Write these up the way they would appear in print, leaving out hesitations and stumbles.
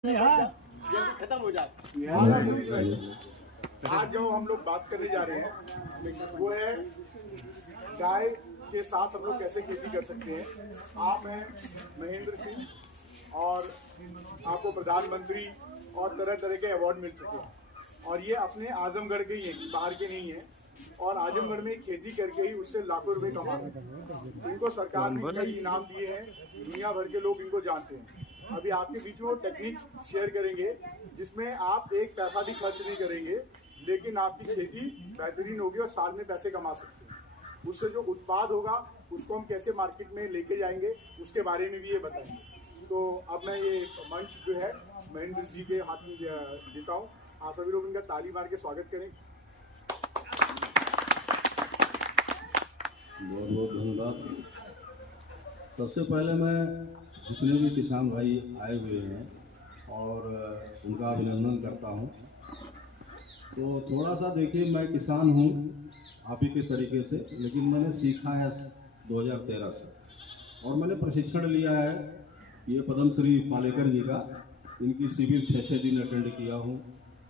खत्म हो जाए। आज जो हम लोग बात करने जा रहे हैं वो है गाय के साथ हम लोग कैसे खेती कर सकते हैं। आप हैं महेंद्र सिंह और आपको प्रधानमंत्री और तरह तरह के अवार्ड मिल चुके हैं और ये अपने आजमगढ़ के ही हैं, बाहर के नहीं हैं। और आजमगढ़ में खेती करके ही उससे लाखों रुपए कमा रहे हैं। इनको सरकार ने कई इनाम दिए हैं, दुनिया भर के लोग इनको जानते हैं। अभी आपके बीच में वो टेक्निक शेयर करेंगे जिसमें आप एक पैसा भी खर्च नहीं करेंगे, लेकिन आपकी खेती बेहतरीन होगी और साल में पैसे कमा सकते हैं। उससे जो उत्पाद होगा उसको हम कैसे मार्केट में लेके जाएंगे उसके बारे में भी ये बताएंगे। तो अब मैं ये मंच जो है महेंद्र जी के हाथ में देता हूँ। आप सभी लोग इनका ताली मार के स्वागत करें। बहुत बहुत धन्यवाद। सबसे पहले मैं जितने भी किसान भाई आए हुए हैं और उनका अभिनंदन करता हूं। तो थोड़ा सा देखिए, मैं किसान हूं आप ही के तरीके से, लेकिन मैंने सीखा है 2013 से और मैंने प्रशिक्षण लिया है ये पद्मश्री पालेकर जी का। इनकी शिविर 6 दिन अटेंड किया हूं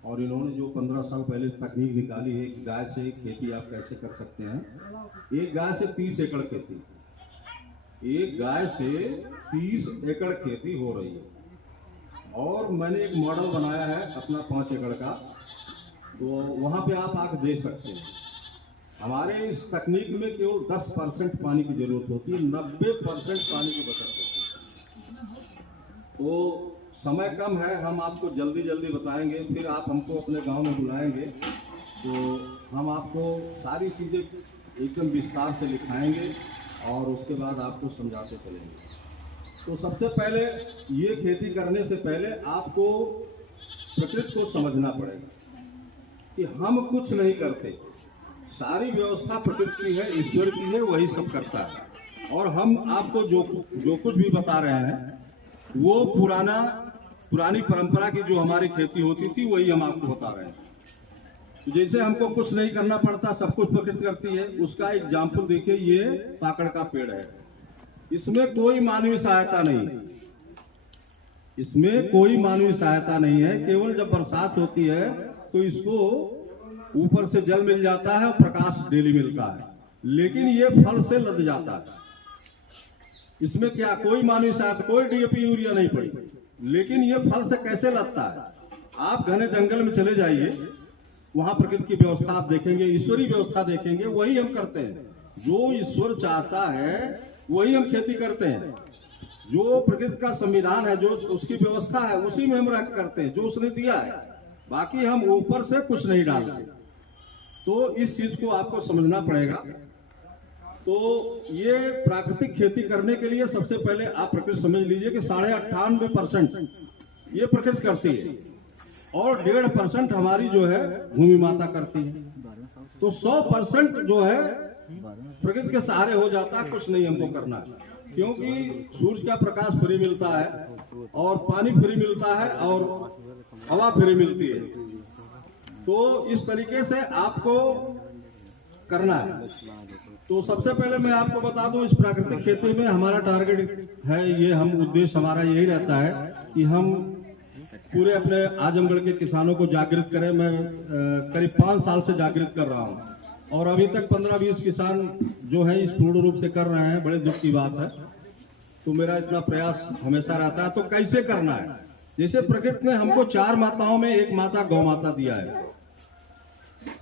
और इन्होंने जो 15 साल पहले तकनीक निकाली है कि गाय से खेती आप कैसे कर सकते हैं। एक गाय से 30 एकड़ खेती, एक गाय से 30 एकड़ खेती हो रही है। और मैंने एक मॉडल बनाया है अपना 5 एकड़ का, तो वहाँ पे आप आके देख सकते हैं। हमारे इस तकनीक में केवल 10% पानी की जरूरत होती है, 90% पानी की बचत होती है। तो समय कम है, हम आपको जल्दी जल्दी बताएंगे, फिर आप हमको अपने गांव में बुलाएंगे तो हम आपको सारी चीज़ें एकदम विस्तार से लिखाएंगे और उसके बाद आपको समझाते चलेंगे। तो सबसे पहले ये खेती करने से पहले आपको प्रकृति को समझना पड़ेगा कि हम कुछ नहीं करते, सारी व्यवस्था प्रकृति की है, ईश्वर की है, वही सब करता है। और हम आपको जो कुछ भी बता रहे हैं वो पुरानी परंपरा की जो हमारी खेती होती थी वही हम आपको बता रहे हैं। तो जैसे हमको कुछ नहीं करना पड़ता, सब कुछ प्रकृति करती है। उसका एग्जाम्पल देखिए, ये पाकड़ का पेड़ है, इसमें कोई मानवीय सहायता नहीं, इसमें कोई मानवीय सहायता नहीं है। केवल जब बरसात होती है तो इसको ऊपर से जल मिल जाता है, प्रकाश डेली मिलता है, लेकिन ये फल से लद जाता है। इसमें क्या कोई मानवीय सहायता, कोई डीएपी यूरिया नहीं पड़ी, लेकिन ये फल से कैसे लगता है। आप घने जंगल में चले जाइए, वहां प्रकृति की व्यवस्था आप देखेंगे, ईश्वरीय व्यवस्था देखेंगे, वही हम करते हैं। जो ईश्वर चाहता है वही हम खेती करते हैं। जो प्रकृति का संविधान है, जो उसकी व्यवस्था है, उसी में हम रह करते हैं जो उसने दिया है। बाकी हम ऊपर से कुछ नहीं डालते। तो इस चीज को आपको समझना पड़ेगा। तो ये प्राकृतिक खेती करने के लिए सबसे पहले आप प्रकृति समझ लीजिए कि 98% ये प्रकृति करती है और 1.5% हमारी जो है भूमि माता करती है। तो 100% जो है प्रकृति के सहारे हो जाता है। कुछ नहीं हमको करना है, क्योंकि सूर्य का प्रकाश फ्री मिलता है और पानी फ्री मिलता है और हवा फ्री मिलती है। तो इस तरीके से आपको करना है। तो सबसे पहले मैं आपको बता दूं, इस प्राकृतिक खेती में हमारा टारगेट है, ये हम उद्देश्य हमारा यही रहता है कि हम पूरे अपने आजमगढ़ के किसानों को जागृत करें। मैं करीब 5 साल से जागृत कर रहा हूं और अभी तक 15-20 किसान जो है इस पूर्ण रूप से कर रहे हैं। बड़े दुख की बात है। तो मेरा इतना प्रयास हमेशा रहता है। तो कैसे करना है, जैसे प्रकृति ने हमको 4 माताओं में एक माता गौ माता दिया है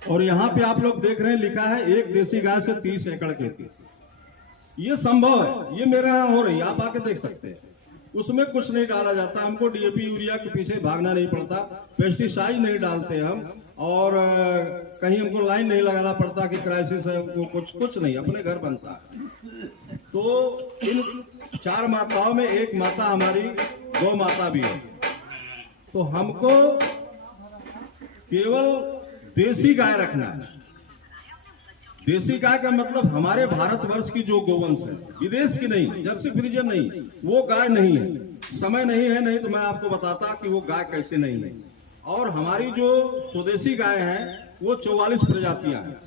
और यहाँ पे आप लोग देख रहे हैं लिखा है एक देसी गाय से 30 एकड़ खेती। ये संभव है, ये मेरे यहाँ हो रही है, आप आके देख सकते हैं। उसमें कुछ नहीं डाला जाता, हमको डीएपी यूरिया के पीछे भागना नहीं पड़ता, पेस्टिसाइड नहीं डालते हम, और कहीं हमको लाइन नहीं लगाना पड़ता कि क्राइसिस है, वो कुछ नहीं, अपने घर बनता है। तो इन 4 माताओं में एक माता हमारी गौ माता भी है। तो हमको केवल देसी गाय रखना है। देसी गाय का मतलब हमारे भारतवर्ष की जो गोवंश है, विदेश की नहीं, जर्सी फ्रीजन नहीं, वो गाय नहीं है। समय नहीं है, नहीं तो मैं आपको बताता कि वो गाय कैसे नहीं है। और हमारी जो स्वदेशी गाय है वो 44 प्रजातियां हैं।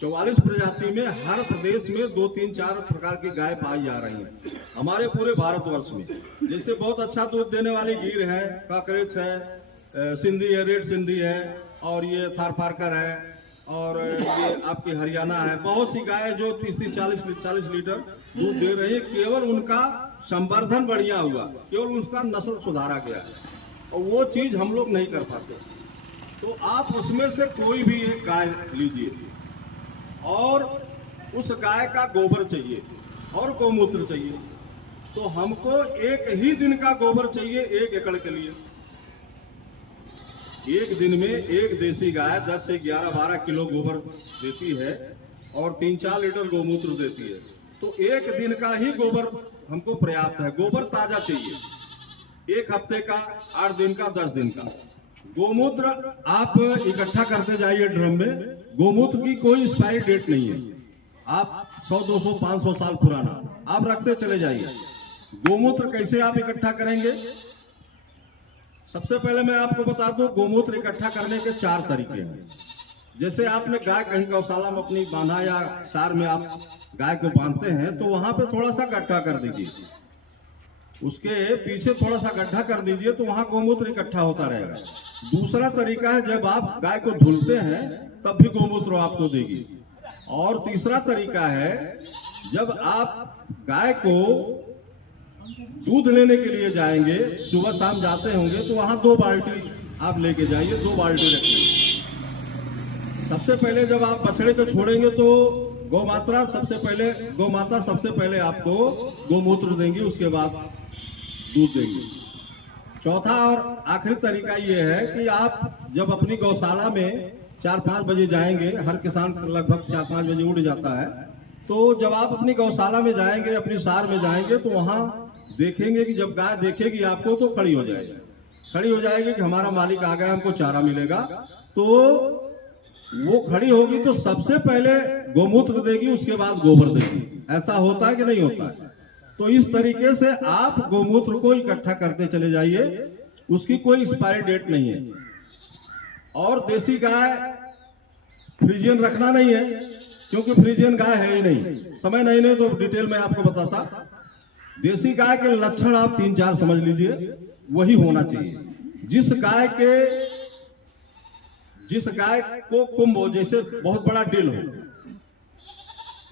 44 प्रजाति में हर प्रदेश में 2, 3, 4 प्रकार की गाय पाई जा रही हैं हमारे पूरे भारतवर्ष में। जैसे बहुत अच्छा दूध देने वाली गिर है, काकरेज है, सिंधी है, रेड सिंधी है, और ये थारपारकर है, और ये आपकी हरियाणा है। बहुत सी गाय जो 30-40 लीटर दूध दे रही है। केवल उनका संवर्धन बढ़िया हुआ, केवल उसका नस्ल सुधारा गया, और वो चीज हम लोग नहीं कर पाते। तो आप उसमें से कोई भी एक गाय लीजिए, और उस गाय का गोबर चाहिए और गौमूत्र चाहिए। तो हमको एक ही दिन का गोबर चाहिए 1 एकड़ के लिए। एक दिन में एक देसी गाय 10 से 11-12 किलो गोबर देती है और 3-4 लीटर गौमूत्र देती है। तो एक दिन का ही गोबर हमको पर्याप्त है। गोबर ताजा चाहिए, 1 हफ्ते का, 8 दिन का, 10 दिन का। गोमूत्र आप इकट्ठा करते जाइए ड्रम में। गोमूत्र की कोई एक्सपायरी डेट नहीं है। आप 100, 200, 500 साल पुराना आप रखते चले जाइए। गोमूत्र कैसे आप इकट्ठा करेंगे? सबसे पहले मैं आपको बता दूं, गोमूत्र इकट्ठा करने के 4 तरीके हैं। जैसे आपने गाय कहीं गौशाला में अपनी बांधा या सार में आप गाय को बांधते हैं, तो वहां पे थोड़ा सा गड्ढा कर दीजिए, उसके पीछे थोड़ा सा गड्ढा कर दीजिए, तो वहां गोमूत्र इकट्ठा होता रहेगा। दूसरा तरीका है, जब आप गाय को धुलते हैं तब भी गोमूत्र आपको देगी। और तीसरा तरीका है, जब आप गाय को दूध लेने के लिए जाएंगे, सुबह शाम जाते होंगे, तो वहां 2 बाल्टी आप लेके जाइए, 2 बाल्टी रखिए। सबसे पहले जब आप बछड़े को छोड़ेंगे तो गौमाता सबसे पहले आपको गोमूत्र देंगी, उसके बाद दूध देंगी। चौथा और आखिरी तरीका ये है कि आप जब अपनी गौशाला में 4-5 बजे जाएंगे, हर किसान लगभग 4-5 बजे उठ जाता है, तो जब आप अपनी गौशाला में जाएंगे, अपनी सार में जाएंगे, तो वहां देखेंगे कि जब गाय देखेगी आपको तो खड़ी हो जाएगी कि हमारा मालिक आ गया, हमको चारा मिलेगा। तो वो खड़ी होगी तो सबसे पहले गोमूत्र देगी, उसके बाद गोबर देगी। ऐसा होता है कि नहीं होता है? तो इस तरीके से आप गोमूत्र को इकट्ठा करते चले जाइए, उसकी कोई एक्सपायरी डेट नहीं है। और देसी गाय फ्रीजियन रखना नहीं है, क्योंकि फ्रीजियन गाय है ही नहीं। समय नहीं तो डिटेल में आपको बताता। देसी गाय के लक्षण आप 3-4 समझ लीजिए, वही होना चाहिए। जिस गाय को कुंभ हो, जैसे बहुत बड़ा डिल हो,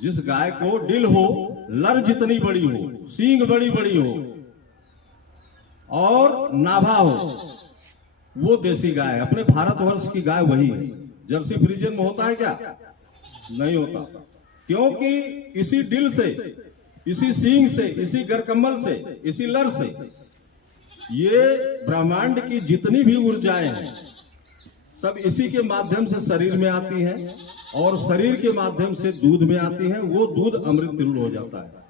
जिस गाय को डिल हो, लर जितनी बड़ी हो, सींग बड़ी बड़ी हो और नाभा हो, वो देसी गाय है। अपने भारतवर्ष की गाय वही है। जर्सी फ्रीजियन में होता है क्या? नहीं होता, क्योंकि इसी डिल से, इसी सींग से, इसी गरकम्बल से, इसी लर से ये ब्रह्मांड की जितनी भी ऊर्जाएं हैं सब इसी के माध्यम से शरीर में आती हैं, और शरीर के माध्यम से दूध में आती हैं। वो दूध अमृत तुल्य हो जाता है।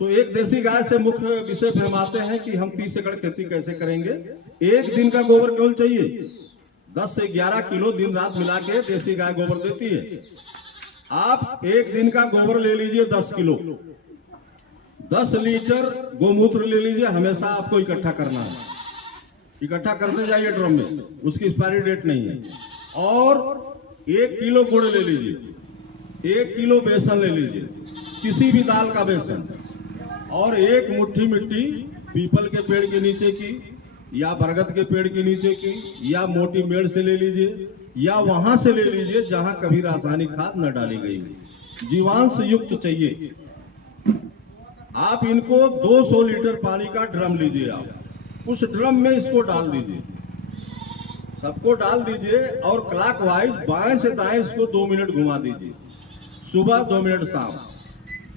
तो एक देसी गाय से मुख्य विषय फरमाते हैं कि हम 30 एकड़ खेती कैसे करेंगे। एक दिन का गोबर केवल चाहिए, 10 से 11 किलो दिन रात मिला के देसी गाय गोबर देती है। आप एक दिन का गोबर ले लीजिए 10 किलो, 10 लीटर गोमूत्र ले लीजिए। हमेशा आपको इकट्ठा करना है, इकट्ठा करते जाइए ड्रम में, उसकी एक्सपायरी डेट नहीं है। और 1 किलो गुड़ ले लीजिए, 1 किलो बेसन ले लीजिए, किसी भी दाल का बेसन, और 1 मुट्ठी मिट्टी पीपल के पेड़ के नीचे की या बरगद के पेड़ के नीचे की या मोटी मेड़ से ले लीजिए, या वहां से ले लीजिए जहां कभी रासायनिक खाद न डाली गई, जीवांश युक्त चाहिए। आप इनको 200 लीटर पानी का ड्रम लीजिए, आप उस ड्रम में इसको डाल दीजिए, सबको डाल दीजिए, और क्लॉकवाइज बाएं से दाएं इसको 2 मिनट घुमा दीजिए, सुबह 2 मिनट शाम।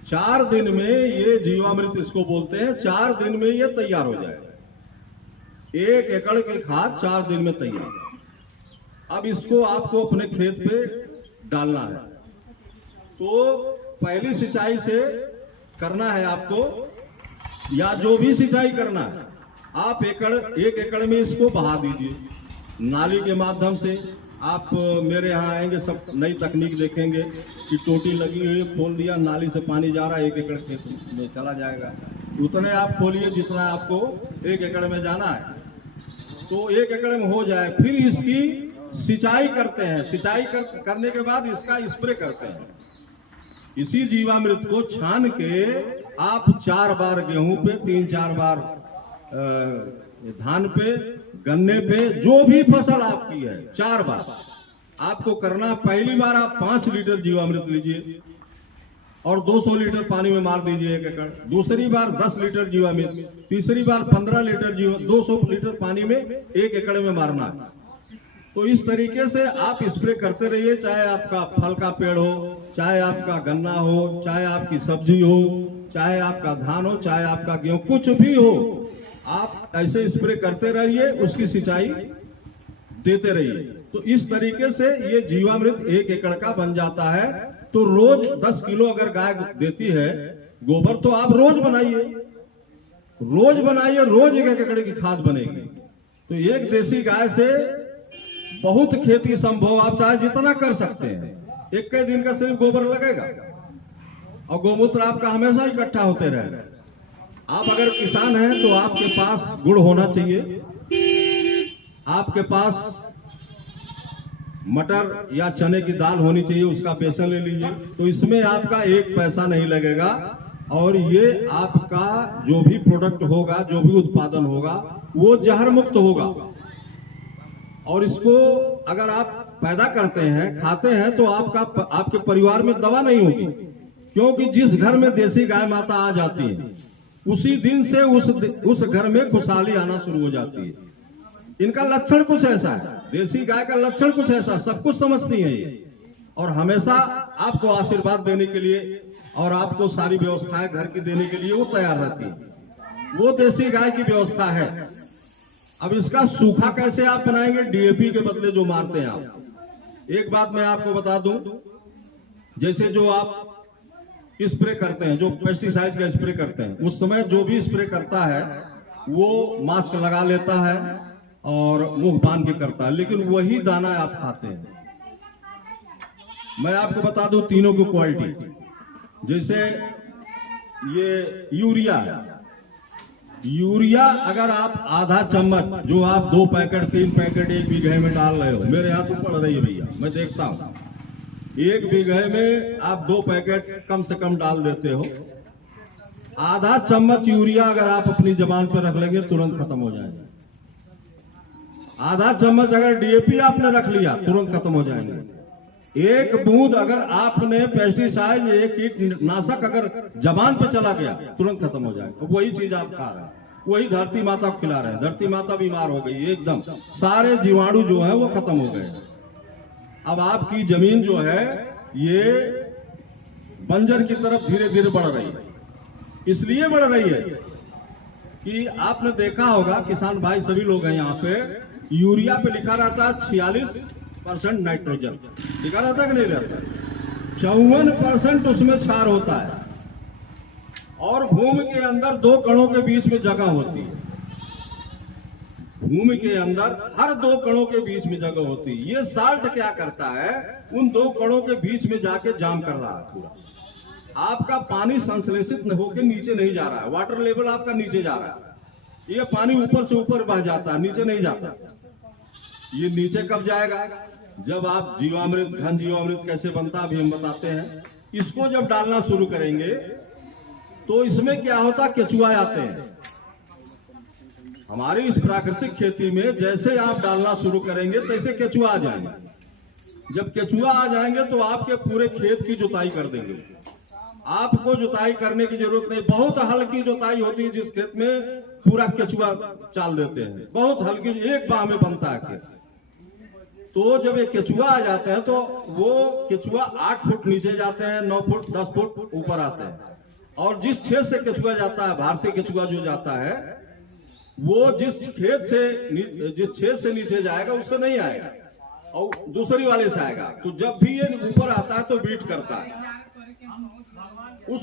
4 दिन में ये जीवामृत इसको बोलते हैं, 4 दिन में ये तैयार हो जाएगा। 1 एकड़ की खाद 4 दिन में तैयार। अब इसको आपको अपने खेत पे डालना है। तो पहली सिंचाई से करना है आपको, या जो भी सिंचाई करना है, आप 1 एकड़ में इसको बहा दीजिए नाली के माध्यम से। आप मेरे यहाँ आएंगे, सब नई तकनीक देखेंगे कि टोटी लगी हुई, खोल दिया, नाली से पानी जा रहा है, 1 एकड़ खेत में चला जाएगा। उतने आप खोलिए जितना आपको 1 एकड़ में जाना है, तो 1 एकड़ में हो जाए। फिर इसकी सिंचाई करते हैं। करने के बाद इसका स्प्रे करते हैं। इसी जीवामृत को छान के आप 4 बार गेहूं पे, 3-4 बार धान पे, गन्ने पे, जो भी फसल आपकी है 4 बार आपको करना। पहली बार आप 5 लीटर जीवामृत लीजिए और 200 लीटर पानी में मार दीजिए 1 एकड़। दूसरी बार 10 लीटर जीवामृत, तीसरी बार 15 लीटर 200 लीटर पानी में 1 एकड़ में मारना है। तो इस तरीके से आप स्प्रे करते रहिए, चाहे आपका फल का पेड़ हो, चाहे आपका गन्ना हो, चाहे आपकी सब्जी हो, चाहे आपका धान हो, चाहे आपका गेहूं, कुछ भी हो, आप ऐसे स्प्रे करते रहिए, उसकी सिंचाई देते रहिए। तो इस तरीके से ये जीवामृत 1 एकड़ का बन जाता है। तो रोज 10 किलो अगर गाय देती है गोबर, तो आप रोज बनाइए, रोज 1 एकड़ की खाद बनेगी। तो एक देसी गाय से बहुत खेती संभव, आप चाहे जितना कर सकते हैं। 1 दिन का सिर्फ गोबर लगेगा और गोमूत्र आपका हमेशा इकट्ठा होते रहेगा। आप अगर किसान हैं तो आपके पास गुड़ होना चाहिए, आपके पास मटर या चने की दाल होनी चाहिए, उसका बेसन ले लीजिए। तो इसमें आपका 1 पैसा नहीं लगेगा और ये आपका जो भी प्रोडक्ट होगा, जो भी उत्पादन होगा, वो जहर मुक्त होगा। और इसको अगर आप पैदा करते हैं, खाते हैं, तो आपके परिवार में दवा नहीं होगी, क्योंकि जिस घर में देसी गाय माता आ जाती है उसी दिन से उस घर में खुशहाली आना शुरू हो जाती है। इनका लक्षण कुछ ऐसा है, देसी गाय का लक्षण कुछ ऐसा, सब कुछ समझती है ये, और हमेशा आपको आशीर्वाद देने के लिए और आपको सारी व्यवस्थाएं घर की देने के लिए वो तैयार रहती है। वो देसी गाय की व्यवस्था है। अब इसका सूखा कैसे आप बनाएंगे? डीएपी के बदले जो मारते हैं आप। एक बात मैं आपको बता दूं, जैसे जो आप स्प्रे करते हैं, जो पेस्टिसाइड का स्प्रे करते हैं, उस समय जो भी स्प्रे करता है वो मास्क लगा लेता है और मुंह बांध के करता है, लेकिन वही दाना आप खाते हैं। मैं आपको बता दूं तीनों की क्वालिटी। जैसे ये यूरिया अगर आप आधा चम्मच, जो आप 2 पैकेट 3 पैकेट 1 बीघे में डाल रहे हो, मेरे यहाँ तो पड़ रही है भैया, मैं देखता हूँ 1 बीघे में आप 2 पैकेट कम से कम डाल देते हो। आधा चम्मच यूरिया अगर आप अपनी जबान पर रख लेंगे तुरंत खत्म हो जाएगा। आधा चम्मच अगर डीएपी आपने रख लिया तुरंत खत्म हो जाएंगे। 1 बूंद अगर आपने पेस्टिसाइड, एक कीटनाशक अगर जबान पे चला गया तुरंत खत्म हो जाएगा। वही चीज आप खा रहे हैं, वही धरती माता को खिला रहे हैं। धरती माता बीमार हो गई एकदम, सारे जीवाणु जो है वो खत्म हो गए। अब आपकी जमीन जो है ये बंजर की तरफ धीरे धीरे बढ़ रही है। इसलिए बढ़ रही है कि आपने देखा होगा, किसान भाई सभी लोग हैं यहाँ पे, यूरिया पे लिखा रहता है 46% नाइट्रोजन, लिखा रहता कि नहीं रहता? 54% उसमें क्षार होता है और भूमि के अंदर 2 कणों के बीच में जगह होती है। भूमि के अंदर हर 2 कणों के बीच में जगह होती है। ये साल्ट क्या करता है, उन 2 कणों के बीच में जाके जाम कर रहा है। पूरा आपका पानी संश्लेषित होकर नीचे नहीं जा रहा है, वाटर लेवल आपका नीचे जा रहा है। ये पानी ऊपर से ऊपर बह जाता है, नीचे नहीं जाता। ये नीचे कब जाएगा? जब आप जीवामृत, घन जीवामृत कैसे बनता है अभी हम बताते हैं। इसको जब डालना शुरू करेंगे तो इसमें क्या होता, केचुआ आते हैं। हमारी इस प्राकृतिक खेती में जैसे आप डालना शुरू करेंगे तैसे केचुआ आ जाएंगे। जब केचुआ आ जाएंगे तो आपके पूरे खेत की जुताई कर देंगे। आपको जुताई करने की जरूरत नहीं, बहुत हल्की जुताई होती है जिस खेत में पूरा केचुआ चाल देते हैं, बहुत हल्की, 1 बाह में बनता है खेत। तो जब ये केचुआ आ जाते हैं तो वो केचुआ 8 फुट नीचे जाते हैं, 9 फुट 10 फुट ऊपर आते हैं। और जिस छेद से केचुआ जाता है, भारतीय केचुआ जो जाता है, वो जिस छेद से नीचे जाएगा उससे नहीं आएगा और दूसरी वाले से आएगा। तो जब भी ये ऊपर आता है तो बीट करता है,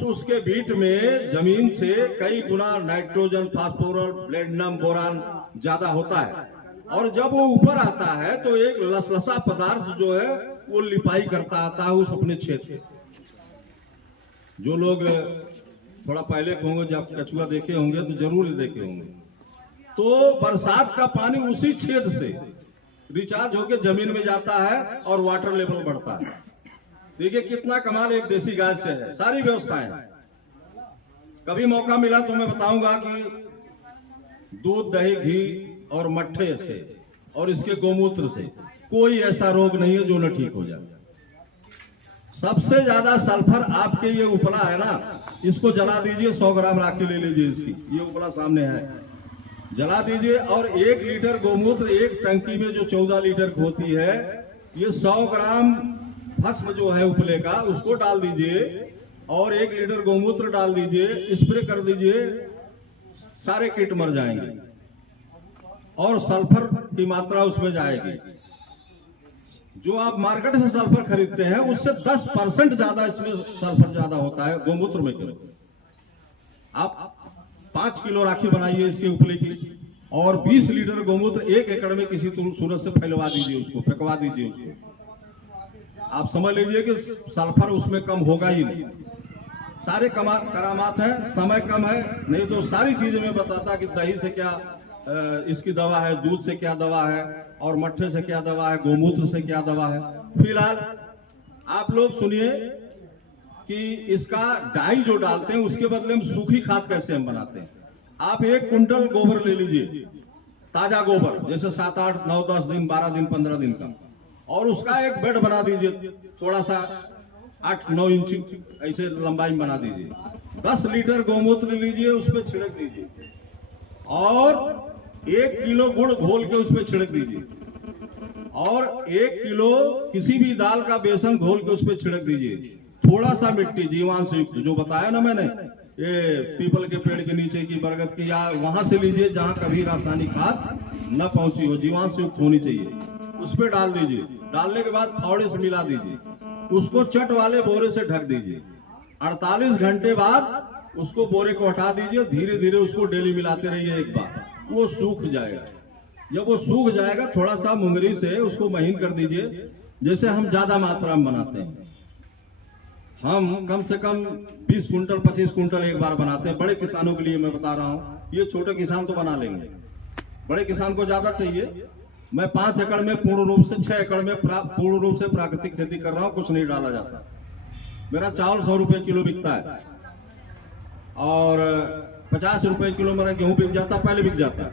उसके बीट में जमीन से कई गुना नाइट्रोजन, फास्फोरस, प्लेटिनम, बोरान ज्यादा होता है। और जब वो ऊपर आता है तो एक लसलसा पदार्थ जो है वो लिपाई करता आता है उस अपने क्षेत्र। जो लोग थोड़ा पहले होंगे, जब केचुआ देखे होंगे तो जरूर देखे होंगे। तो बरसात का पानी उसी छेद से रिचार्ज होकर जमीन में जाता है और वाटर लेवल बढ़ता है। देखिए कितना कमाल एक देसी गाय से है, सारी व्यवस्थाएं हैं। कभी मौका मिला तो मैं बताऊंगा कि दूध, दही, घी और मट्ठे से और इसके गोमूत्र से कोई ऐसा रोग नहीं है जो न ठीक हो जाए। सबसे ज्यादा सल्फर आपके ये उपला है ना, इसको जला दीजिए, 100 ग्राम राखी ले लीजिए इसकी, ये उपला सामने है, जला दीजिए और 1 लीटर गोमूत्र एक टंकी में जो 14 लीटर होती है, ये 100 ग्राम भस्म जो है उपले का उसको डाल दीजिए और 1 लीटर गोमूत्र डाल दीजिए, स्प्रे कर दीजिए, सारे कीट मर जाएंगे और सल्फर की मात्रा उसमें जाएगी। जो आप मार्केट से सल्फर खरीदते हैं उससे 10% ज्यादा इसमें सल्फर ज्यादा होता है गोमूत्र में। आप 5 किलो राखी बनाइए इसके उपले की और 20 लीटर गोमूत्र 1 एकड़ में किसी सूरत से फैलवा दीजिए, उसको फेंकवा दीजिए उसको। आप समझ लीजिए कि सल्फर उसमें कम होगा ही नहीं। सारे करामात हैं, समय कम है, नहीं तो सारी चीजें मैं बताता कि दही से क्या इसकी दवा है, दूध से क्या दवा है और मट्ठे से क्या दवा है, गोमूत्र से क्या दवा है। फिलहाल आप लोग सुनिए कि इसका डाई जो डालते हैं उसके बदले में सूखी खाद कैसे हम बनाते हैं। आप 1 कुंटल गोबर ले लीजिए, ताजा गोबर, जैसे 7, 8, 9, 10 दिन, 12 दिन, 15 दिन का, और उसका एक बेड बना दीजिए, थोड़ा सा 8-9 इंच ऐसे लंबाई में बना दीजिए। 10 लीटर गोमूत्र लीजिए, उसमें छिड़क दीजिए और 1 किलो गुड़ घोल के उसमें छिड़क दीजिए और 1 किलो किसी भी दाल का बेसन घोल के उसमें छिड़क दीजिए। थोड़ा सा मिट्टी जीवांश युक्त, जो बताया ना मैंने, ये पीपल के पेड़ के नीचे की, बरगद की, या वहां से लीजिए जहां कभी रासायनिक खाद न पहुंची हो, जीवांश युक्त होनी चाहिए, उस पर डाल दीजिए। डालने के बाद फावड़े से मिला दीजिए, उसको चट वाले बोरे से ढक दीजिए। 48 घंटे बाद उसको बोरे को हटा दीजिए, धीरे धीरे उसको डेली मिलाते रहिए। एक बार वो सूख जाएगा, जब वो सूख जाएगा थोड़ा सा मुंगरी से उसको महीन कर दीजिए। जैसे हम ज्यादा मात्रा में बनाते हैं, हम कम से कम 20 कुंटल 25 कुंटल एक बार बनाते हैं। बड़े किसानों के लिए मैं बता रहा हूँ, ये छोटे किसान तो बना लेंगे, बड़े किसान को ज्यादा चाहिए। मैं 5 एकड़ में पूर्ण रूप से, 6 एकड़ में पूर्ण रूप से प्राकृतिक खेती कर रहा हूँ, कुछ नहीं डाला जाता। मेरा चावल 100 रुपए किलो बिकता है और 50 रुपए किलो मेरा गेहूं बिक जाता, पहले बिक जाता।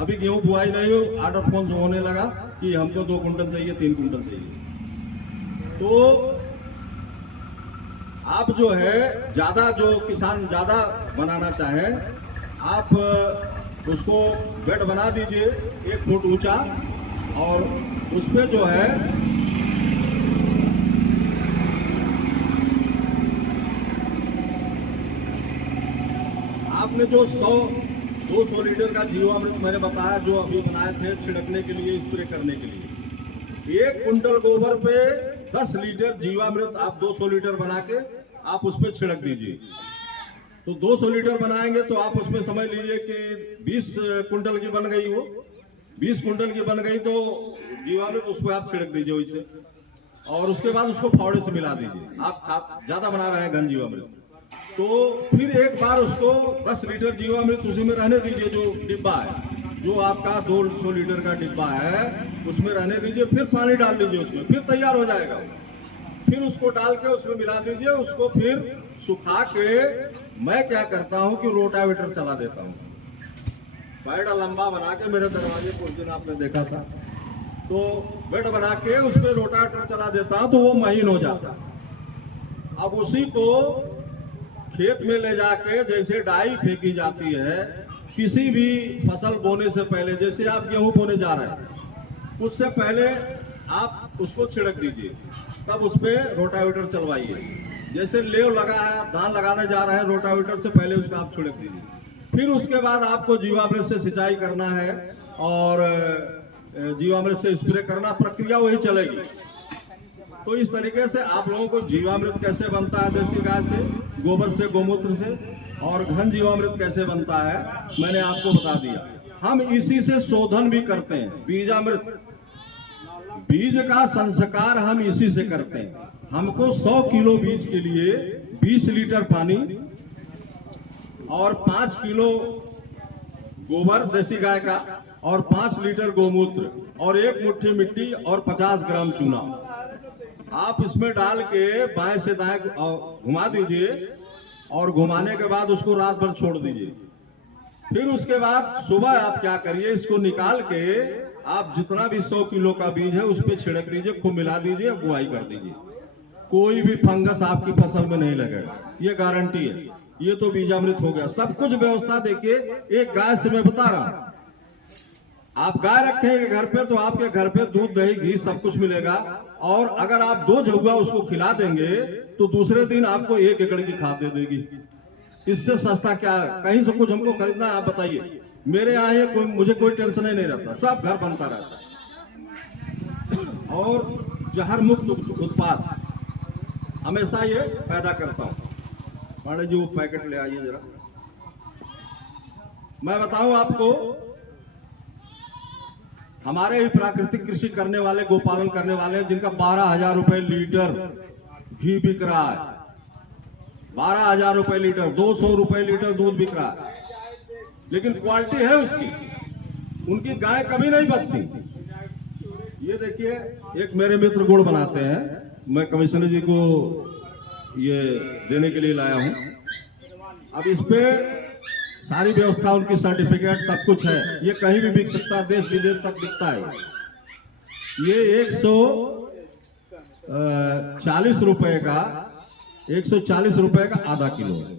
अभी गेहूं बुआई नहीं हो, ऑर्डर फोन होने लगा कि हमको 2 कुंटल चाहिए, 3 कुंटल चाहिए। तो आप जो है ज्यादा, जो किसान ज्यादा बनाना चाहे, आप उसको बेड बना दीजिए 1 फुट ऊंचा और उसपे जो है आपने जो 100-200 लीटर का जीवामृत मैंने बताया, जो अभी बनाए थे छिड़कने के लिए, स्प्रे करने के लिए, 1 कुंटल गोबर पे 10 लीटर जीवामृत आप 200 लीटर बना के आप उस पर छिड़क दीजिए। तो 200 लीटर बनाएंगे तो आप उसमें समझ लीजिए कि 20 कुंटल की बन गई। वो 20 कुंटल की बन गई तो जीवामृत उस पर आप छिड़क दीजिए वैसे, और उसके बाद उसको फावड़े से मिला दीजिए। आप ज्यादा बना रहे हैं घन जीवामृत, तो फिर एक बार उसको 10 लीटर जीवामृत उसी में रहने दीजिए। जो डिब्बा है, जो आपका 200 लीटर का डिब्बा है, उसमें रहने दीजिए। फिर पानी डाल दीजिए उसमें, फिर तैयार हो जाएगा। फिर उसको डाल के उसमें मिला दीजिए, उसको फिर सुखा के मैं क्या करता हूं कि रोटावेटर चला देता हूं। बेड लंबा बना के, मेरे दरवाजे को उस दिन आपने देखा था, तो बेड बना के उस पर रोटावेटर चला देता हूं तो वो महीन हो जाता। अब उसी को खेत में ले जाके, जैसे डाई फेंकी जाती है किसी भी फसल बोने से पहले, जैसे आप गेहूं बोने जा रहे हैं उससे पहले आप उसको छिड़क दीजिए, तब उस पर रोटावेटर चलवाइए। जैसे लेव लगा है, आप धान लगाने जा रहे हैं, रोटावेटर से पहले उसका आप छिड़क दीजिए। फिर उसके बाद आपको जीवामृत से सिंचाई करना है और जीवामृत से स्प्रे करना, प्रक्रिया वही चलेगी। तो इस तरीके से आप लोगों को जीवामृत कैसे बनता है देसी गाय से, गोबर से, गोमूत्र से, और घन जीवामृत कैसे बनता है मैंने आपको बता दिया। हम इसी से शोधन भी करते हैं, बीजामृत, बीज का संस्कार हम इसी से करते हैं। हमको 100 किलो बीज के लिए 20 लीटर पानी और 5 किलो गोबर देसी गाय का और 5 लीटर गोमूत्र और 1 मुट्ठी मिट्टी और 50 ग्राम चूना आप इसमें डाल के बाएं से दाएं घुमा दीजिए और घुमाने के बाद उसको रात भर छोड़ दीजिए। फिर उसके बाद सुबह आप क्या करिए, इसको निकाल के आप जितना भी 100 किलो का बीज है उस पर छिड़क दीजिए, खूब मिला दीजिए, बुआई कर दीजिए। कोई भी फंगस आपकी फसल में नहीं लगेगा, ये गारंटी है। ये तो बीजामृत हो गया। सब कुछ व्यवस्था देखिए, एक गाय से मैं बता रहा हूं, आप गाय रखेंगे घर पे तो आपके घर पे दूध दही घी सब कुछ मिलेगा। और अगर आप 2 जहुआ उसको खिला देंगे तो दूसरे दिन आपको 1 एकड़ की खाद दे देगी। इससे सस्ता क्या है? कहीं से कुछ हमको खरीदना है आप बताइए। मेरे यहाँ ये मुझे कोई टेंशन ही नहीं रहता, सब घर बनता रहता है। और जहर मुक्त उत्पाद हमेशा ये पैदा करता हूँ। पांडे जी वो पैकेट ले आइए जरा। मैं बताऊं आपको, हमारे ही प्राकृतिक कृषि करने वाले, गोपालन करने वाले हैं जिनका 12,000 रुपए लीटर घी बिक रहा है। 12,000 रुपए लीटर, 200 रुपए लीटर दूध बिक रहा है, लेकिन क्वालिटी है उसकी। उनकी गाय कभी नहीं बचती। ये देखिए, एक मेरे मित्र गुड़ बनाते हैं, मैं कमिश्नर जी को ये देने के लिए लाया हूं। अब इस पे सारी व्यवस्था, उनकी सर्टिफिकेट सब कुछ है। ये कहीं भी बिक सकता है, देश विदेश तक बिकता है। ये 140 रुपए का, 140 रुपए का आधा किलो है।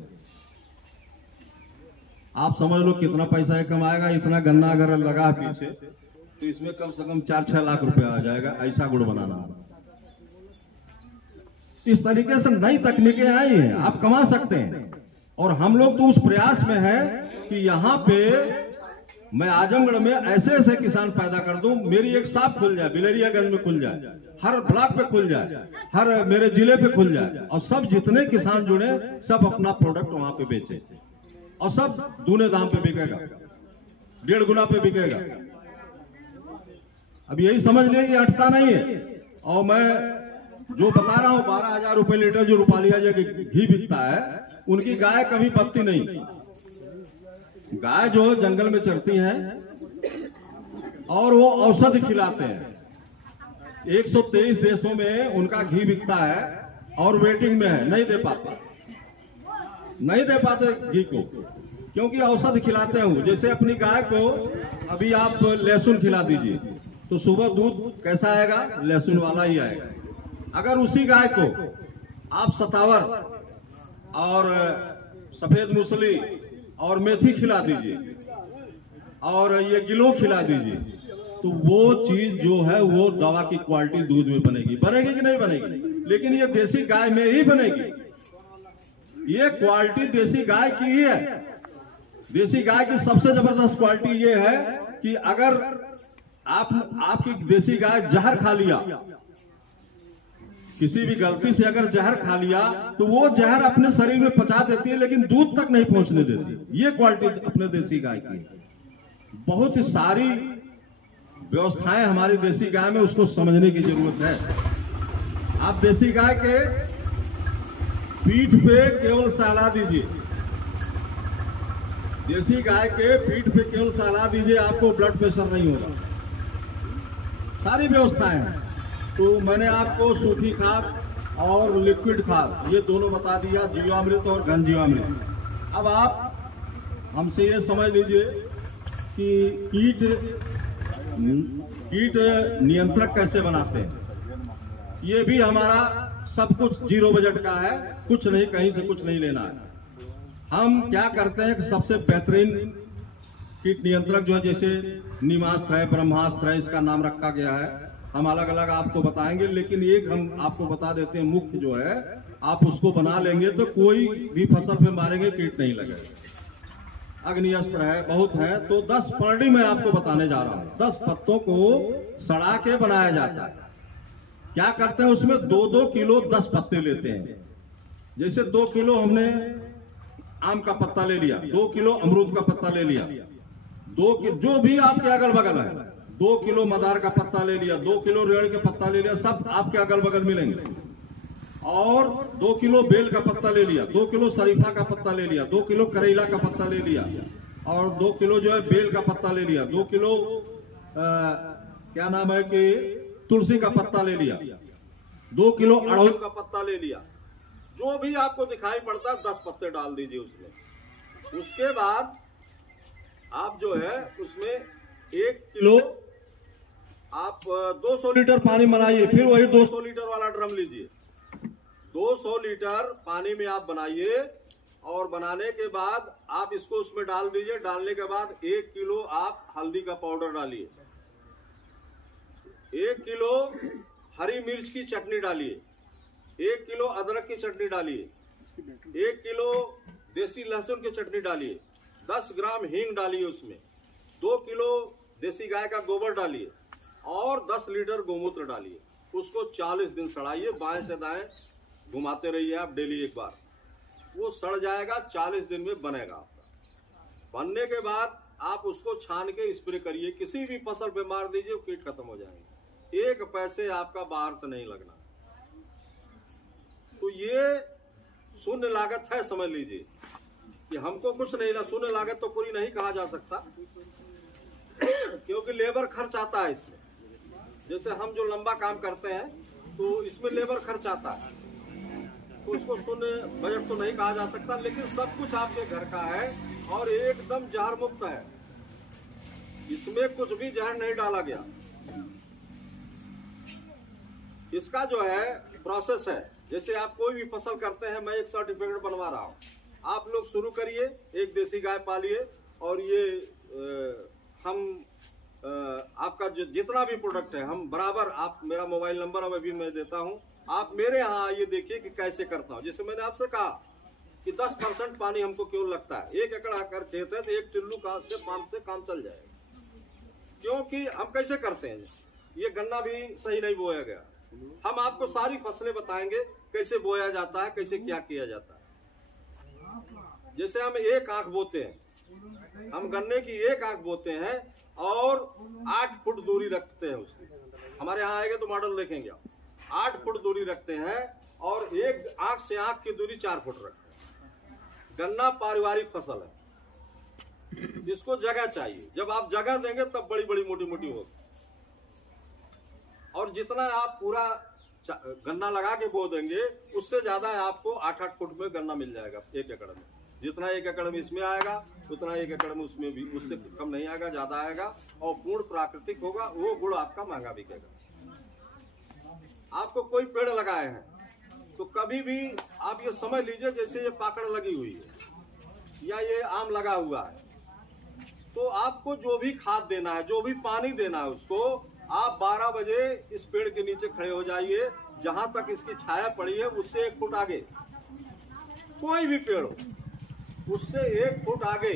आप समझ लो कितना पैसा है कमाएगा। इतना गन्ना अगर लगा पीछे तो इसमें कम से कम 4-6 लाख रुपया आ जाएगा, ऐसा गुड़ बनाना। इस तरीके से नई तकनीकें आई हैं, आप कमा सकते हैं। और हम लोग तो उस प्रयास में है कि यहाँ पे मैं आजमगढ़ में ऐसे ऐसे किसान पैदा कर दूं, मेरी एक शॉप खुल जाए, बिलरियागंज में खुल जाए, हर ब्लॉक पे खुल जाए, हर मेरे जिले पे खुल जाए, और सब जितने किसान जुड़े सब अपना प्रोडक्ट वहां पे बेचे और सब दूने दाम पे बिकेगा, 1.5 गुना पे बिकेगा। अब यही समझ लें कि हटता नहीं है। और मैं जो बता रहा हूं, 12,000 रुपए लीटर जो रूपालिया जी घी बिकता है, उनकी गाय कभी बचती नहीं। गाय जो जंगल में चरती हैं और वो औषधि खिलाते हैं। 123 देशों में उनका घी बिकता है और वेटिंग में है, नहीं दे पाते घी को, क्योंकि औषधि खिलाते हैं। जैसे अपनी गाय को अभी आप लहसुन खिला दीजिए तो सुबह दूध कैसा आएगा? लहसुन वाला ही आएगा। अगर उसी गाय को आप सतावर और सफेद मूसली और मेथी खिला दीजिए और ये गिलो खिला दीजिए, तो वो चीज जो है वो दवा की क्वालिटी दूध में बनेगी। बनेगी कि नहीं बनेगी? लेकिन ये देसी गाय में ही बनेगी। ये क्वालिटी देसी गाय की ही है। देसी गाय की सबसे जबरदस्त क्वालिटी ये है कि अगर आपकी देसी गाय जहर खा लिया, किसी भी गलती से अगर जहर खा लिया, तो वो जहर अपने शरीर में पचा देती है, लेकिन दूध तक नहीं पहुंचने देती। ये क्वालिटी अपने देसी गाय की है। बहुत ही सारी व्यवस्थाएं हमारी देसी गाय में, उसको समझने की जरूरत है। आप देसी गाय के पीठ पे केवल सहला दीजिए, देसी गाय के पीठ पे केवल सहला दीजिए, आपको ब्लड प्रेशर नहीं होगा। सारी व्यवस्थाएं हैं। तो मैंने आपको सूखी खाद और लिक्विड खाद ये दोनों बता दिया, जीवामृत और घन जीवामृत। अब आप हमसे ये समझ लीजिए कि कीट नियंत्रक कैसे बनाते हैं। ये भी हमारा सब कुछ 0 बजट का है, कुछ नहीं, कहीं से कुछ नहीं लेना है। हम क्या करते हैं कि सबसे बेहतरीन कीट नियंत्रक जो है, जैसे नीमास्त्र है, ब्रह्मास्त्र है, इसका नाम रखा गया है। हम अलग अलग आपको बताएंगे, लेकिन एक हम आपको बता देते हैं, मुख्य जो है, आप उसको बना लेंगे तो कोई भी फसल पे मारेंगे कीट नहीं लगेगा। अग्नि अस्त्र है, बहुत है। तो 10 परडी मैं आपको बताने जा रहा हूं। 10 पत्तों को सड़ा के बनाया जाता है। क्या करते हैं उसमें 2-2 किलो 10 पत्ते लेते हैं। जैसे 2 किलो हमने आम का पत्ता ले लिया, 2 किलो अमरूद का पत्ता ले लिया, 2 किलो जो भी आपके अगल बगल है, 2 किलो मदार का पत्ता ले लिया, 2 किलो रेड़ का पत्ता ले लिया, सब आपके अगल बगल मिलेंगे। और 2 किलो बेल का पत्ता ले लिया, 2 किलो शरीफा का पत्ता ले लिया, 2 किलो करेला का पत्ता ले लिया, और 2 किलो जो है बेल का पत्ता ले लिया, 2 किलो क्या नाम है कि तुलसी का पत्ता ले लिया, 2 किलो अड़हुल का पत्ता ले लिया। जो भी आपको दिखाई पड़ता है 10 पत्ते डाल दीजिए उसमें। उसके बाद आप जो है उसमें 1 किलो आप 200 लीटर पानी बनाइए, फिर वही 200 लीटर वाला ड्रम लीजिए, 200 लीटर पानी में आप बनाइए और बनाने के बाद आप इसको उसमें डाल दीजिए। डालने के बाद 1 किलो आप हल्दी का पाउडर डालिए, 1 किलो हरी मिर्च की चटनी डालिए, 1 किलो अदरक की चटनी डालिए, 1 किलो देसी लहसुन की चटनी डालिए, 10 ग्राम हींग डालिए उसमें, 2 किलो देसी गाय का गोबर डालिए और 10 लीटर गोमूत्र डालिए। उसको 40 दिन सड़ाइए, बाएं से दाएं घुमाते रहिए आप डेली एक बार। वो सड़ जाएगा, 40 दिन में बनेगा आपका। बनने के बाद आप उसको छान के स्प्रे करिए, किसी भी फसल पे मार दीजिए, कीट खत्म हो जाएंगे। 1 पैसे आपका बाहर से नहीं लगना। तो ये शून्य लागत है, समझ लीजिए कि हमको कुछ नहीं ना, शून्य लागत तो पूरी नहीं कहा जा सकता क्योंकि लेबर खर्च आता है इसमें। जैसे हम जो लंबा काम करते हैं तो इसमें लेबर खर्च आता है, तो उसको शून्य बजट तो नहीं कहा जा सकता, लेकिन सब कुछ आपके घर का है और एकदम जहर मुक्त है। इसमें कुछ भी जहर नहीं डाला गया। इसका जो है प्रोसेस है, जैसे आप कोई भी फसल करते हैं, मैं एक सर्टिफिकेट बनवा रहा हूँ, आप लोग शुरू करिए, एक देसी गाय पालिए और ये हम आपका जो जितना भी प्रोडक्ट है हम बराबर, आप मेरा मोबाइल नंबर अभी मैं देता हूँ, आप मेरे यहाँ आइए, देखिए कि कैसे करता हूँ। जैसे मैंने आपसे कहा कि 10% पानी हमको क्यों लगता है, 1 एकड़ आकर खेत है तो 1 टिल्लू का से पंप से काम चल जाएगा। क्योंकि हम कैसे करते हैं, ये गन्ना भी सही नहीं बोया गया, हम आपको सारी फसलें बताएंगे कैसे बोया जाता है, कैसे क्या किया जाता है। जैसे हम 1 आंख बोते हैं, हम गन्ने की 1 आंख बोते हैं और 8 फुट दूरी रखते हैं उसकी। हमारे यहाँ आएंगे तो मॉडल देखेंगे आप, 8 फुट दूरी रखते हैं और 1 आंख से आंख की दूरी 4 फुट रखते हैं। गन्ना पारिवारिक फसल है, इसको जगह चाहिए। जब आप जगह देंगे तब बड़ी बड़ी मोटी मोटी होगी। और जितना आप पूरा गन्ना लगा के बो देंगे उससे ज्यादा आपको 8-8 फुट में गन्ना मिल जाएगा 1 एकड़ में। जितना 1 एकड़ में इसमें आएगा उतना 1 एकड़ में उसमें भी, उससे कम नहीं आएगा, ज्यादा आएगा और पूर्ण प्राकृतिक होगा। वो गुड़ आपका महंगा बिकेगा। आपको कोई पेड़ लगाए हैं तो कभी भी आप ये समझ लीजिए जैसे ये पाकड़ लगी हुई है या ये आम लगा हुआ है, तो आपको जो भी खाद देना है, जो भी पानी देना है, उसको आप 12 बजे इस पेड़ के नीचे खड़े हो जाइए, जहां तक इसकी छाया पड़ी है उससे 1 फुट आगे, कोई भी पेड़ हो उससे 1 फुट आगे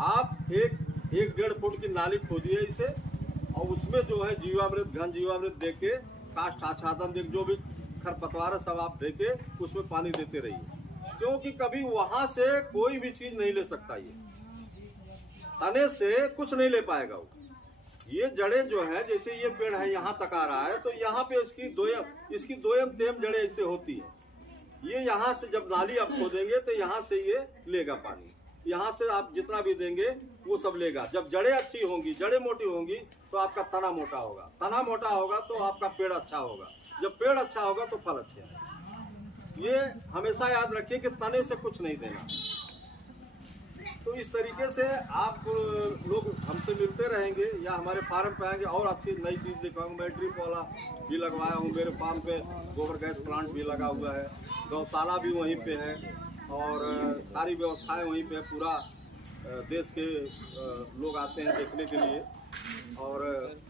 आप एक 1-1.5 फुट की नाली खोदिए इसे, और उसमें जो है जीवामृत, घन जीवामृत देके, काष्ठ आच्छादन देके, जो भी खरपतवार सब आप देके उसमें पानी देते रहिए। क्योंकि कभी वहां से कोई भी चीज नहीं ले सकता, ये तने से कुछ नहीं ले पाएगा वो। ये जड़ें जो है, जैसे ये पेड़ है यहाँ तक आ रहा है तो यहाँ पे इसकी दोयम तेम जड़ें ऐसे होती है। ये यहाँ से जब नाली आप खोदेंगे तो यहाँ से ये लेगा पानी, यहाँ से आप जितना भी देंगे वो सब लेगा। जब जड़ें अच्छी होंगी, जड़ें मोटी होंगी तो आपका तना मोटा होगा, तना मोटा होगा तो आपका पेड़ अच्छा होगा, जब पेड़ अच्छा होगा तो फल अच्छे हैं। ये हमेशा याद रखिए कि तने से कुछ नहीं देना। तो इस तरीके से आप लोग हमसे मिलते रहेंगे या हमारे फार्म पे आएंगे और अच्छी नई चीज दिखाऊंगा। मैं ड्रिप वाला भी लगवाया हूँ, मेरे फार्म पे गोबर गैस प्लांट भी लगा हुआ है, गौशाला भी वहीं पे है और सारी व्यवस्थाएं वहीं पे है। पूरा देश के लोग आते हैं देखने के लिए और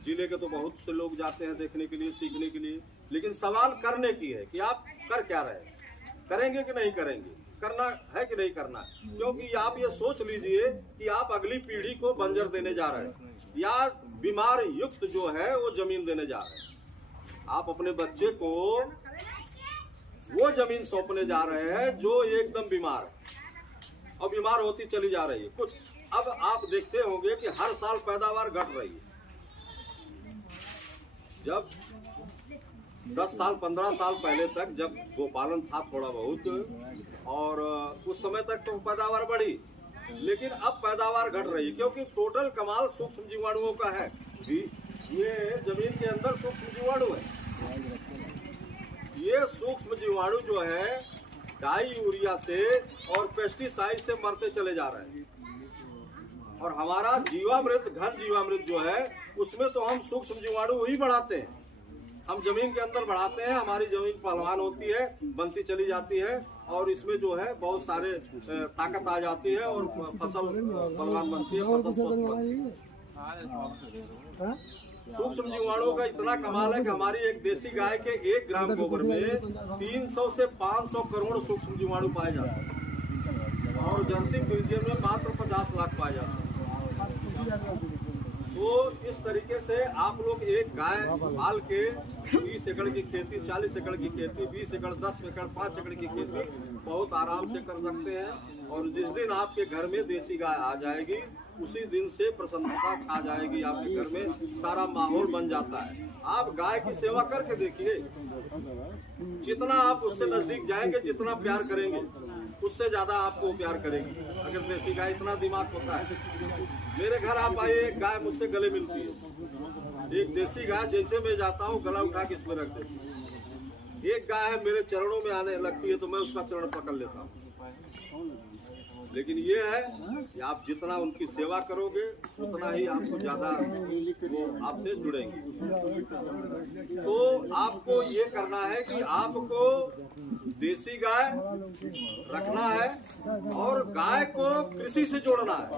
जिले के तो बहुत से लोग जाते हैं देखने के लिए, सीखने के लिए। लेकिन सवाल करने की है कि आप कर क्या रहे हैं, करेंगे कि नहीं करेंगे, करना है कि नहीं करना है। क्योंकि आप ये सोच लीजिए कि आप अगली पीढ़ी को बंजर देने जा रहे हैं या बीमार युक्त जो है वो जमीन देने जा रहे हैं। आप अपने बच्चे को वो जमीन सौंपने जा रहे हैं जो एकदम बीमार है और बीमार होती चली जा रही है कुछ। अब आप देखते होंगे कि हर साल पैदावार घट रही है। जब 10 साल 15 साल पहले तक जब गोपालन था थोड़ा बहुत और उस समय तक तो पैदावार बढ़ी, लेकिन अब पैदावार घट रही है, क्योंकि टोटल कमाल सूक्ष्म जीवाणुओं का है। ये जमीन के अंदर सूक्ष्म जीवाणु है। ये सूक्ष्म जीवाणु जो है डाई यूरिया से और पेस्टिसाइड से मरते चले जा रहे हैं। और हमारा जीवामृत, घन जीवामृत जो है, उसमें तो हम सूक्ष्म जीवाणु ही बढ़ाते हैं। हम जमीन के अंदर बढ़ाते हैं, हमारी जमीन पहलवान होती है, बनती चली जाती है, और इसमें जो है बहुत सारे ताकत आ जाती है और फसल पहलवान बनती है। सूक्ष्म जीवाणुओं का इतना कमाल है कि हमारी एक देसी गाय के 1 ग्राम गोबर में 300 से 500 करोड़ सूक्ष्म जीवाणु पाए जाते हैं, और जर्सी फ्रीजियन में मात्र 50 लाख पाए जाते हैं। तो इस तरीके से आप लोग एक गाय पाल के 20 एकड़ की खेती, 40 एकड़ की खेती, 20 एकड़, 10 एकड़, 5 एकड़ की खेती बहुत आराम से कर सकते हैं। और जिस दिन आपके घर में देसी गाय आ जाएगी, उसी दिन से प्रसन्नता छा जाएगी आपके घर में, सारा माहौल बन जाता है। आप गाय की सेवा करके देखिए, जितना आप उससे नजदीक जाएंगे, जितना प्यार करेंगे, उससे ज्यादा आपको प्यार करेगी। अगर देसी गाय इतना दिमाग होता है। मेरे घर आप आइए, एक गाय मुझसे गले मिलती है। एक देसी गाय जैसे मैं जाता हूँ, गला उठा के इसमें रख देती है। एक गाय है मेरे चरणों में आने लगती है तो मैं उसका चरण पकड़ लेता हूँ। लेकिन ये है कि आप जितना उनकी सेवा करोगे, उतना ही आपको ज्यादा वो आपसे जुड़ेंगे। तो आपको ये करना है कि आपको देसी गाय रखना है और गाय को कृषि से जोड़ना है।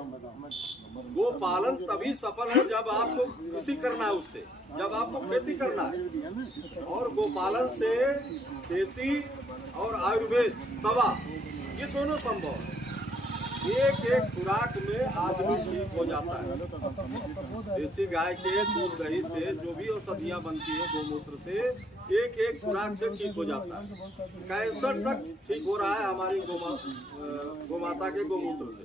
गोपालन तभी सफल है जब आपको कृषि करना है उससे, जब आपको खेती करना है। और गोपालन से खेती और आयुर्वेद, दवा, ये दोनों संभव है। एक एक खुराक में आदमी ठीक हो जाता है। देसी गाय के दूध दही से जो भी औषधियाँ बनती है गोमूत्र से, एक एक खुराक से ठीक हो जाता है। कैंसर तक ठीक हो रहा है हमारी गोमाता के गोमूत्र से।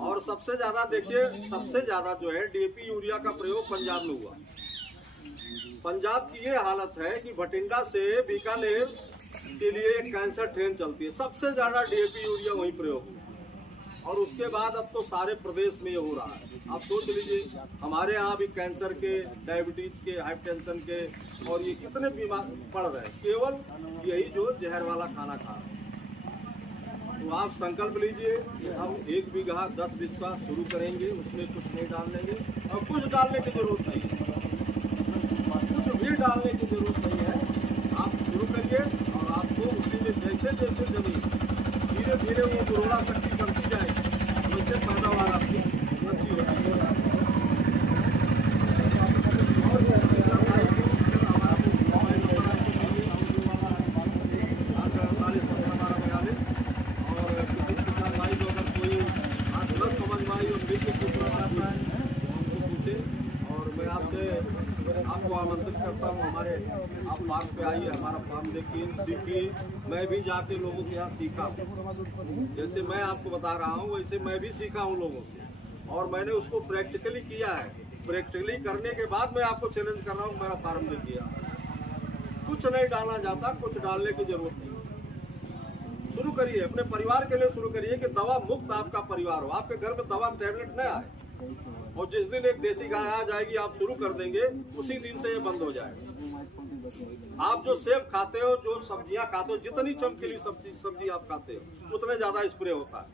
और सबसे ज्यादा देखिए, सबसे ज्यादा जो है डीएपी यूरिया का प्रयोग पंजाब में हुआ। पंजाब की ये हालत है कि भटिंडा से बीकानेर के लिए एक कैंसर ट्रेन चलती है, सबसे ज्यादा डीएपी यूरिया वहीं प्रयोग है। और उसके बाद अब तो सारे प्रदेश में ये हो रहा है। आप सोच लीजिए, हमारे यहाँ भी कैंसर के, डायबिटीज के, हाइपरटेंशन के, और ये कितने बीमार पड़ रहे हैं, केवल यही जो जहर वाला खाना खा रहे हैं। तो आप संकल्प लीजिए कि हम 1 बीघा 10 बिस्वा शुरू करेंगे, उसमें कुछ नहीं डालेंगे, और कुछ डालने की जरूरत नहीं है, कुछ भी डालने की जरूरत नहीं है। आप शुरू करिए और आपको उसी में जैसे जैसे जमीन धीरे धीरे वो उर्वरा शक्ति बढ़ती जाएगी, वैसे पैदावार आपकी अच्छी होती है। आपको आमंत्रित करता हूँ, हमारे आप फार्म पे आइए, हमारा फार्म देखिए, सीखिए। मैं भी जाके लोगों के यहाँ सीखा, जैसे मैं आपको बता रहा हूँ वैसे मैं भी सीखा हूँ लोगों से, और मैंने उसको प्रैक्टिकली किया है। प्रैक्टिकली करने के बाद मैं आपको चैलेंज कर रहा हूँ, मेरा फार्म देखिए। कुछ नहीं डालना जाता, कुछ डालने की जरूरत नहीं। शुरू करिए, अपने परिवार के लिए शुरू करिए कि दवा मुक्त आपका परिवार हो, आपके घर में दवा टैबलेट न आए। और जिस दिन एक देसी गाय आ जाएगी, आप शुरू कर देंगे, उसी दिन से ये बंद हो जाएगा। आप जो सेब खाते हो, जो सब्जियां खाते हो, जितनी चमकीली सब्जी आप खाते हो, उतने ज्यादा स्प्रे होता है।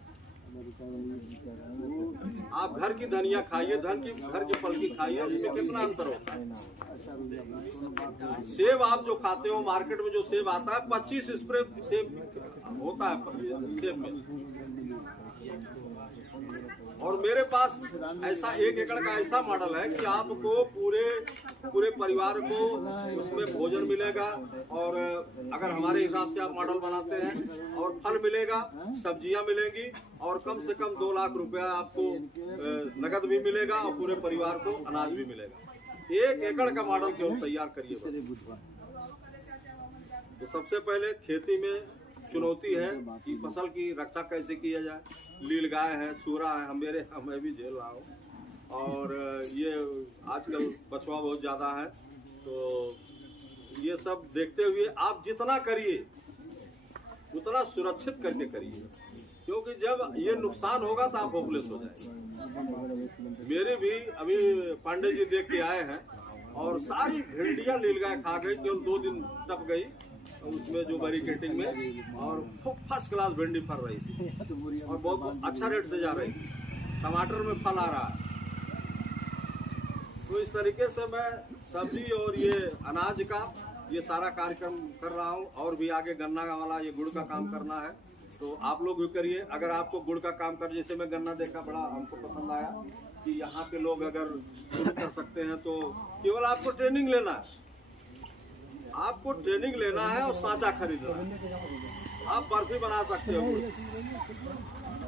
आप घर की धनिया खाइए, घर की फलकी खाइए, उसमें कितना अंतर होता है। सेब आप जो खाते हो, मार्केट में जो सेब आता है, 25 स्प्रे सेब होता है सेब में। और मेरे पास ऐसा 1 एकड़ का ऐसा मॉडल है कि आपको पूरे परिवार को उसमें भोजन मिलेगा, और अगर हमारे हिसाब से आप मॉडल बनाते हैं, और फल मिलेगा, सब्जियां मिलेंगी, और कम से कम 2 लाख रुपया आपको नगद भी मिलेगा, और पूरे परिवार को अनाज भी मिलेगा। 1 एकड़ का मॉडल केवल तैयार करिए। तो सबसे पहले खेती में चुनौती है कि फसल की रक्षा कैसे किया जाए। लील गाय है, सूरा है, मैं भी झेल रहा हूँ, और ये आजकल बछवा बहुत ज़्यादा है। तो ये सब देखते हुए आप जितना करिए उतना सुरक्षित करके करिए। क्योंकि जब ये नुकसान होगा तो आप होपलेस हो जाएंगे। मेरे भी अभी पांडे जी देख के आए हैं और सारी भिंडियां नीलगाय खा गई, केवल 2 दिन टप गई उसमें जो बैरिकेटिंग में, और फर्स्ट क्लास भिंडी फल रही थी और बहुत अच्छा रेट से जा रही थी। टमाटर में फल आ रहा है। तो इस तरीके से मैं सब्जी और ये अनाज का ये सारा कार्यक्रम कर रहा हूँ, और भी आगे गन्ना वाला ये गुड़ का काम करना है, तो आप लोग भी करिए। अगर आपको गुड़ का काम कर, जैसे मैं गन्ना देखा बड़ा हमको पसंद आया कि यहाँ के लोग अगर शुरू कर सकते हैं, तो केवल आपको ट्रेनिंग लेना है, आपको ट्रेनिंग लेना है और सांचा खरीदना है। आप बर्फी बना सकते हो,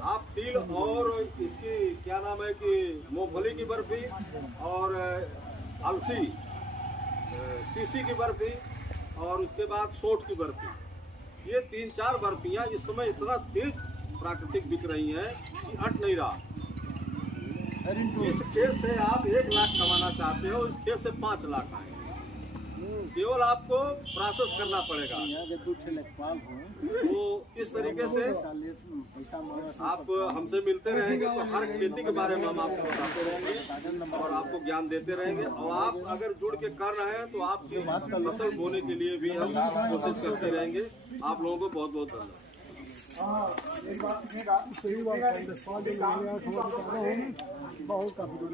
आप तिल और इसकी क्या नाम है कि मूंगफली की बर्फी और अलसी तीसी की बर्फी और उसके बाद सोट की बर्फी, ये 3-4 बर्फियां इस समय इतना तेज प्राकृतिक बिक रही हैं कि हट नहीं रहा। इस खेत से आप 1 लाख कमाना चाहते हो, इस खेत से 5 लाख आएंगे। केवल आपको प्रोसेस करना पड़ेगा। तो इस तरीके से आप हमसे मिलते रहेंगे तो हर खेती के बारे में हम आपको बताते रहेंगे और आपको ज्ञान देते रहेंगे। और आप अगर जुड़ के कर रहे हैं तो आपकी फसल बोने के लिए भी हम कोशिश करते रहेंगे। आप लोगों को बहुत बहुत धन्यवाद।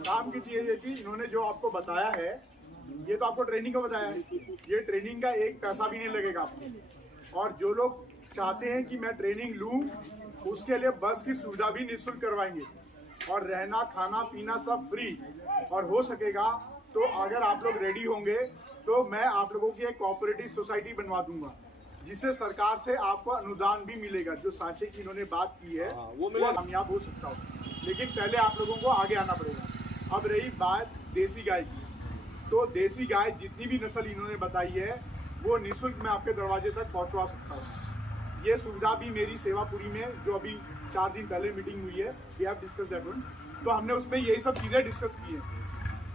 काम की चीज ये थी, इन्होंने जो आपको बताया है ये तो आपको ट्रेनिंग का बताया है, ये ट्रेनिंग का 1 पैसा भी नहीं लगेगा आपको। और जो लोग चाहते हैं कि मैं ट्रेनिंग लूं, उसके लिए बस की सुविधा भी निःशुल्क करवाएंगे और रहना खाना पीना सब फ्री। और हो सकेगा तो अगर आप लोग रेडी होंगे तो मैं आप लोगों की एक कोऑपरेटिव सोसाइटी बनवा दूंगा, जिससे सरकार से आपको अनुदान भी मिलेगा। जो सांचे की इन्होंने बात की है वो कामयाब हो सकता हो, लेकिन पहले आप लोगों को आगे आना पड़ेगा। अब रही बात देसी गाय की, तो देसी गाय जितनी भी नस्ल इन्होंने बताई है वो निःशुल्क मैं आपके दरवाजे तक पहुंचवा सकता हूँ। ये सुविधा भी मेरी सेवापुरी में जो अभी 4 दिन पहले मीटिंग हुई है, we have discuss that one, तो हमने उसमें यही सब चीज़ें डिस्कस की हैं।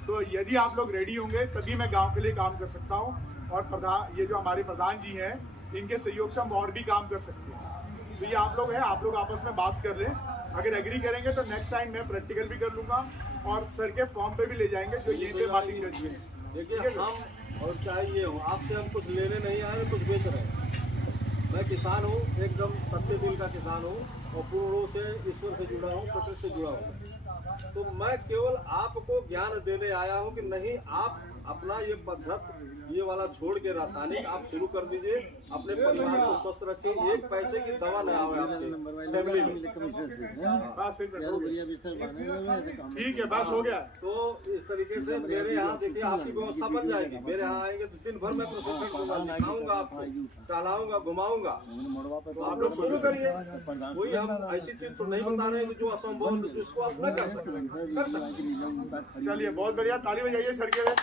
तो यदि आप लोग रेडी होंगे तभी मैं गाँव के लिए काम कर सकता हूँ। और ये जो हमारे प्रधान जी हैं, इनके सहयोग से हम और भी काम कर सकते हैं। तो ये आप लोग हैं, आप लोग आपस में बात कर लें। अगर एग्री करेंगे तो नेक्स्ट टाइम मैं प्रैक्टिकल भी कर लूँगा और सर के फॉर्म पे भी ले जाएंगे जो यहीं पे बातें कर दी है। देखिए हम और चाहिए हो आपसे, हम कुछ लेने नहीं आए, कुछ बेच रहे हैं। मैं किसान हूँ, एकदम सच्चे दिल का किसान हूँ और पूर्ण रूप से ईश्वर से जुड़ा हूँ, प्रकृति से जुड़ा हूँ। तो मैं केवल आपको ज्ञान देने आया हूँ कि नहीं, आप अपना ये पद्धत ये वाला छोड़ के रासायनिक आप शुरू कर दीजिए, अपने परिवार को स्वस्थ रखिए। 1 पैसे की दवा न आवे आपकी फैमिली में। ठीक है, बस हो गया। तो इस तरीके से मेरे यहाँ देखिए आपकी व्यवस्था बन जाएगी। मेरे यहाँ आएंगे तो दिन भर मैं प्रशिक्षण दूंगा, दिखाऊंगा आपको, टहलाऊंगा, घुमाऊंगा। तो आप लोग शुरू करिए। कोई हम ऐसी चीज तो नहीं बता रहे जो असंभव, जिसको आप न कर सकते। चलिए, बहुत बढ़िया, ताली बजाइए सर के लिए।